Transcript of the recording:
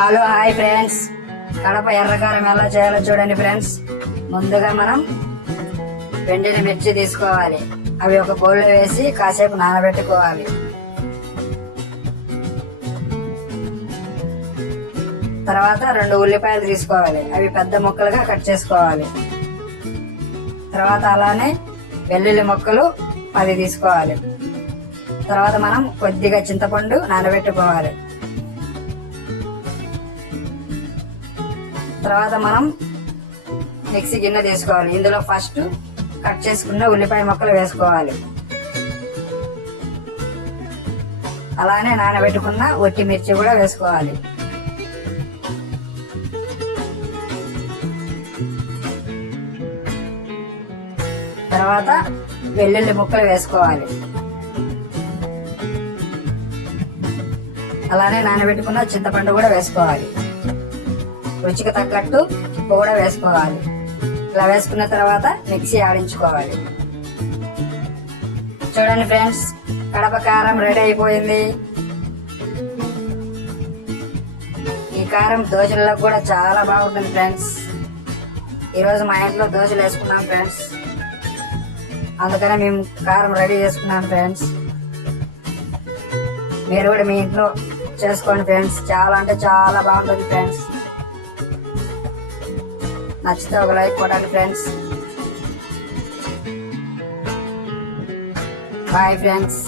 Hello hi friends, Kadapa ఎర్రకారం ఎలా చేయాలో చూడండి ఫ్రెండ్స్. ముందుగా మనం వెండిన మిర్చి తీసుకోవాలి. అవి ఒక బౌల్లో వేసి కాసేపు నానబెట్టుకోవాలి. తర్వాత 2 ఉల్లిపాయలు తీసుకోవాలి. అవి పెద్ద ముక్కలుగా కట్ చేసుకోవాలి. తర్వాత అలానే వెల్లుల్లి ముక్కలు 10 తీసుకోవాలి. తర్వాత మనం కొద్దిగా చింతపండు నానబెట్టుకోవాలి. తర్వాత మనం మిక్సీ గిన్నె తీసుకోవాలి. ఇందులో ఫస్ట్ కట్ చేసుకున్న ఉల్లిపాయ ముక్కలు వేసుకోవాలి. అలానే నానబెట్టుకున్న ఒట్టి మిర్చి కూడా వేసుకోవాలి. తర్వాత వెల్లుల్లి ముక్కలు వేసుకోవాలి. అలానే నానబెట్టుకున్న చింతపండు కూడా వేసుకోవాలి. రుచికి తగ్గట్టు ఉప్పు కూడా వేసుకోవాలి. ఇలా వేసుకున్న తర్వాత మిక్సీ ఆడించుకోవాలి. చూడండి ఫ్రెండ్స్, కడప కారం రెడీ అయిపోయింది. ఈ కారం దోశలలో కూడా చాలా బాగుంటుంది ఫ్రెండ్స్. ఈరోజు మా ఇంట్లో దోశలు వేసుకున్నాం ఫ్రెండ్స్. అందుకనే మేము కారం రెడీ చేసుకున్నాం ఫ్రెండ్స్. మీరు కూడా మీ ఇంట్లో చేసుకోండి ఫ్రెండ్స్. చాలా అంటే చాలా బాగుంటుంది ఫ్రెండ్స్. నచ్చితే ఒక లైక్ కొట్టండి ఫ్రెండ్స్. Bye friends.